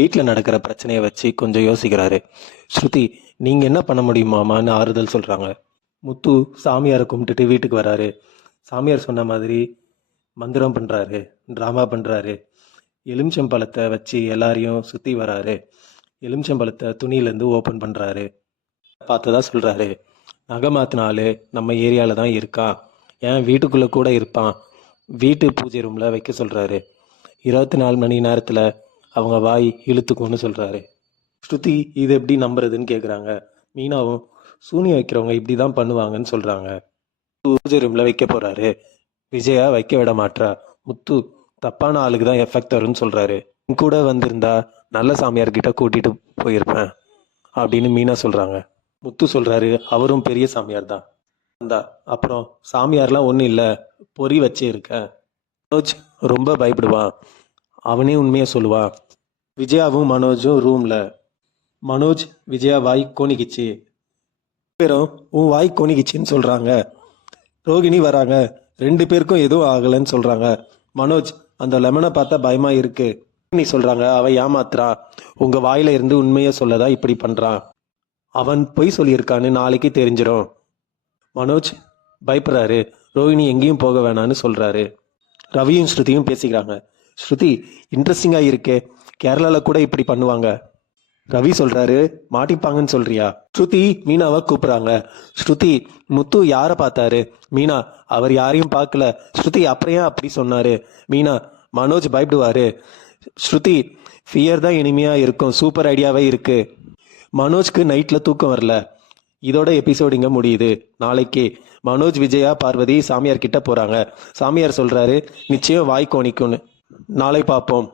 வீட்டில் நடக்கிற பிரச்சனையை வச்சு கொஞ்சம் யோசிக்கிறாரு. ஸ்ருதி, நீங்கள் என்ன பண்ண முடியுமாமான்னு ஆறுதல் சொல்கிறாங்க. முத்து சாமியாரை கும்பிட்டுட்டு வீட்டுக்கு வராரு. சாமியார் சொன்ன மாதிரி மந்திரம் பண்ணுறாரு, ட்ராமா பண்ணுறாரு. எலுமிச்சம்பழத்தை வச்சு எல்லாரையும் சுற்றி வராரு. எலுமிச்சம்பழத்தை துணியிலேருந்து ஓப்பன் பண்ணுறாரு. பார்த்ததா சொல்கிறாரு. நகை மாற்றின ஆள் நம்ம ஏரியாவில் தான் இருக்கான், ஏன் வீட்டுக்குள்ளே கூட இருப்பான். வீட்டு பூஜை ரூமில் வைக்க சொல்கிறாரு. 24 மணி நேரத்தில் அவங்க வாய் இழுத்துக்கும்னு சொல்கிறாரு. ஸ்ருதி இது எப்படி நம்புறதுன்னு கேட்குறாங்க. மீனாவும் சூனியம் வைக்கிறவங்க இப்படி தான் பண்ணுவாங்கன்னு சொல்கிறாங்க. பூஜை ரூமில் வைக்க போகிறாரு. விஜயா வைக்க விட மாட்றா. முத்து தப்பான ஆளுக்கு தான் எஃபெக்ட் வரும்னு சொல்கிறாரு. கூட வந்திருந்தா நல்ல சாமியார்கிட்ட கூட்டிகிட்டு போயிருப்பேன் அப்படின்னு மீனா சொல்கிறாங்க. முத்து சொல்கிறாரு, அவரும் பெரிய சாமியார் தான். அந்தா அப்புறம் சாமியார்லாம் ஒன்றும் இல்லை, பொறி வச்சே இருக்கேன். மனோஜ் ரொம்ப பயப்படுவான், அவனே உண்மையை சொல்லுவான். விஜயாவும் மனோஜும் ரூமில். மனோஜ் விஜயா வாய் கோணிக்கிச்சு. பேரும் உன் வாய் கோணிக்கிச்சின்னு சொல்கிறாங்க. ரோகிணி வராங்க. 2 பேருக்கும் எதுவும் ஆகலைன்னு சொல்கிறாங்க. மனோஜ் அந்த லெமனை பார்த்தா பயமாக இருக்கு. நீ சொல்கிறாங்க, அவன் ஏமாத்துறா, உங்கள் வாயில இருந்து உண்மையை சொல்லதா இப்படி பண்ணுறான். அவன் பொய் சொல்லியிருக்கான்னு நாளைக்கு தெரிஞ்சிடும். மனோஜ் பயப்படுறாரு. ரோஹிணி எங்கேயும் போக வேணான்னு சொல்கிறாரு. ரவியும் ஸ்ருதியும் பேசிக்கிறாங்க. ஸ்ருதி, இன்ட்ரெஸ்டிங்காக இருக்கே, கேரளாவில் கூட இப்படி பண்ணுவாங்க. ரவி சொல்கிறாரு, மாட்டிப்பாங்கன்னு சொல்றியா? ஸ்ருதி மீனாவை கூப்பிட்றாங்க. ஸ்ருதி, முத்து யாரை பார்த்தாரு? மீனா, அவர் யாரையும் பார்க்கல. ஸ்ருதி, அப்புறம் ஏன் அப்படி சொன்னாரு? மீனா, மனோஜ் பயப்படுவார். ஸ்ருதி, ஃபியர் தான் இனிமையாக இருக்கும், சூப்பர் ஐடியாவே இருக்கு. மனோஜ்க்கு நைட்டில் தூக்கம் வரல. இதோட எபிசோடு இங்கே முடியுது. நாளைக்கு மனோஜ், விஜயா, பார்வதி சாமியார் கிட்ட போகிறாங்க. சாமியார் சொல்கிறாரு, நிச்சயம் வாய் கோணிக்கும்னு. நாளை பார்ப்போம்.